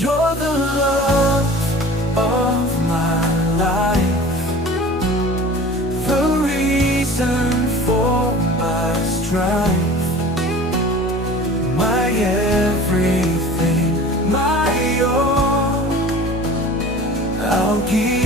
You're the love of my life, the reason for my strife, my everything, my all. I'll give